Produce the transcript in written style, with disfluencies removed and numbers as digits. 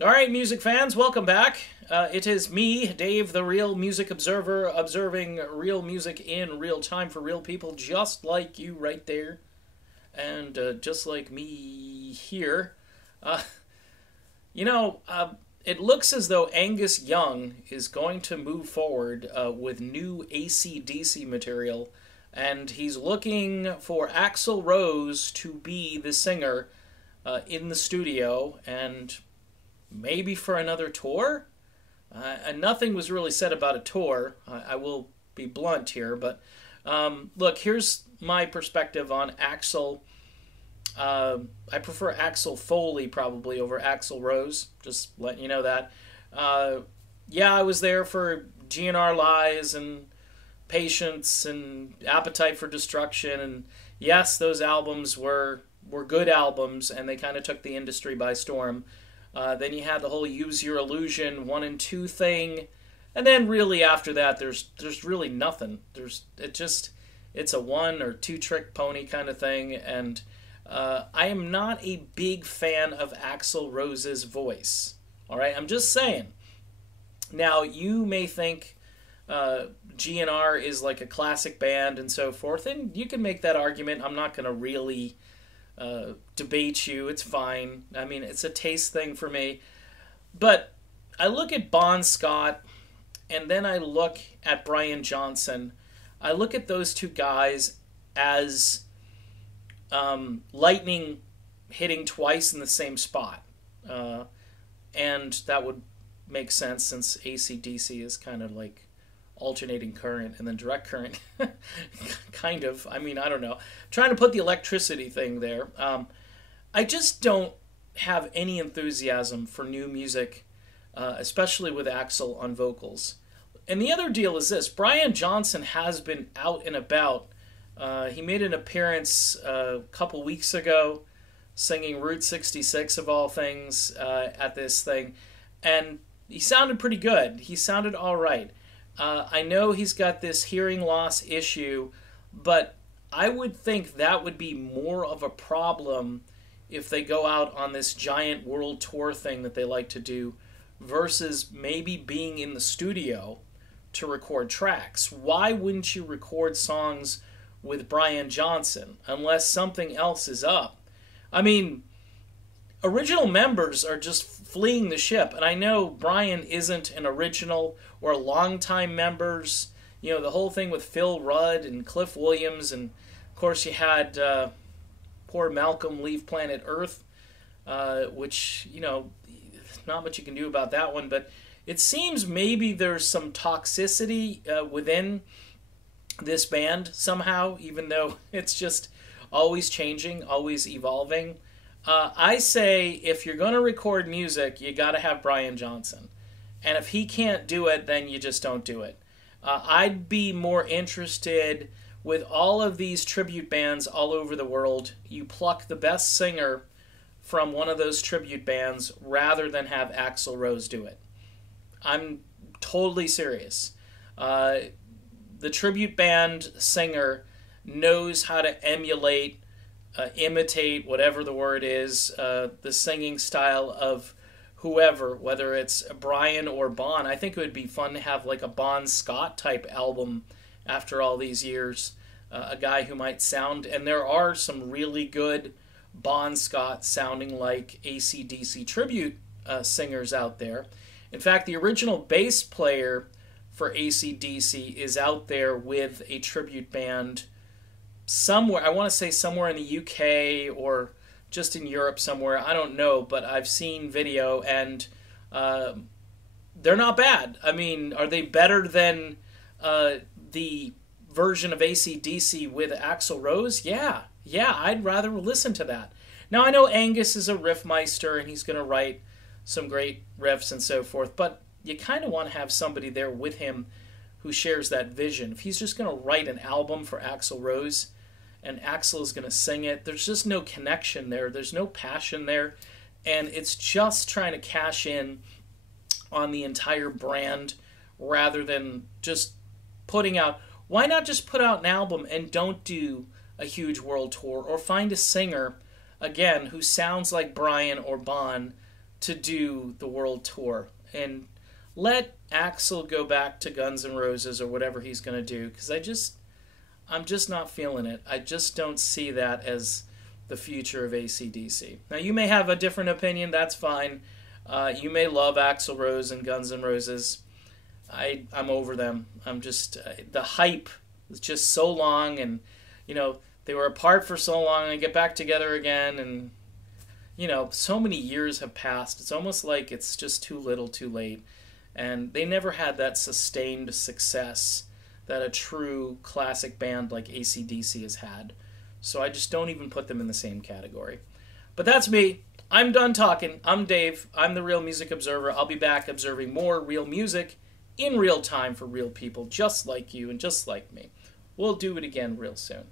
All right, music fans, welcome back. It is me, Dave, the real music observer, observing real music in real time for real people, just like you right there, and just like me here. Uh, you know, uh, it looks as though Angus Young is going to move forward with new AC/DC material, and he's looking for Axl Rose to be the singer in the studio, and maybe for another tour. And nothing was really said about a tour. I will be blunt here, but look, here's my perspective on Axl. I prefer Axl Foley probably over Axl Rose. Just letting you know that. Uh, yeah, I was there for GNR Lies and Patience and Appetite for Destruction, and yes, those albums were good albums, and they kind of took the industry by storm. Then you had the whole Use Your Illusion 1 and 2 thing, and then really after that, there's really nothing. It's a one or two trick pony kind of thing, and I am not a big fan of Axl Rose's voice. All right, I'm just saying. Now you may think GNR is like a classic band and so forth, and you can make that argument. I'm not going to really debate you. It's fine. I mean, it's a taste thing for me. But I look at Bon Scott, and then I look at Brian Johnson. I look at those two guys as lightning hitting twice in the same spot. And that would make sense since AC/DC is kind of like alternating current and then direct current. Kind of. I mean, I don't know. Trying to put the electricity thing there. I just don't have any enthusiasm for new music, especially with Axl on vocals. And the other deal is this: Brian Johnson has been out and about. He made an appearance a couple weeks ago singing Route 66 of all things at this thing. And he sounded pretty good. He sounded all right. I know he's got this hearing loss issue, but I would think that would be more of a problem if they go out on this giant world tour thing that they like to do versus maybe being in the studio to record tracks. Why wouldn't you record songs with Brian Johnson unless something else is up? I mean, original members are just fleeing the ship, and I know Brian isn't an original or longtime members. You know, the whole thing with Phil Rudd and Cliff Williams, and of course you had poor Malcolm leave planet Earth, which, you know, not much you can do about that one, but it seems maybe there's some toxicity within this band somehow, even though it's just always changing, always evolving. I say if you're going to record music, you got to have Brian Johnson. And if he can't do it, then you just don't do it. I'd be more interested with all of these tribute bands all over the world. You pluck the best singer from one of those tribute bands rather than have Axl Rose do it. I'm totally serious. The tribute band singer knows how to emulate, imitate, whatever the word is, the singing style of whoever, whether it's Brian or Bon. I think it would be fun to have like a Bon Scott type album after all these years. A guy who might sound, and there are some really good Bon Scott sounding like AC/DC tribute singers out there. In fact, the original bass player for AC/DC is out there with a tribute band somewhere. I want to say somewhere in the UK or just in Europe somewhere. I don't know, but I've seen video, and they're not bad. I mean, are they better than the version of AC/DC with Axl Rose? Yeah, I'd rather listen to that. Now, I know Angus is a riff meister, and he's going to write some great riffs and so forth, but you kind of want to have somebody there with him who shares that vision. If he's just going to write an album for Axl Rose and Axl is going to sing it, there's just no connection there. There's no passion there. And it's just trying to cash in on the entire brand rather than just putting out. Why not just put out an album and don't do a huge world tour, or find a singer, again, who sounds like Brian or Bon to do the world tour, and let Axl go back to Guns N' Roses or whatever he's going to do, because I'm just not feeling it. I just don't see that as the future of AC/DC. Now, you may have a different opinion. That's fine. You may love Axl Rose and Guns N' Roses. I'm over them. I'm just the hype is just so long, and they were apart for so long and get back together again, and so many years have passed. It's almost like it's just too little, too late, and they never had that sustained success that a true classic band like AC/DC has had. So I just don't even put them in the same category. But that's me. I'm done talking. I'm Dave. I'm the Real Music Observer. I'll be back observing more real music in real time for real people just like you and just like me. We'll do it again real soon.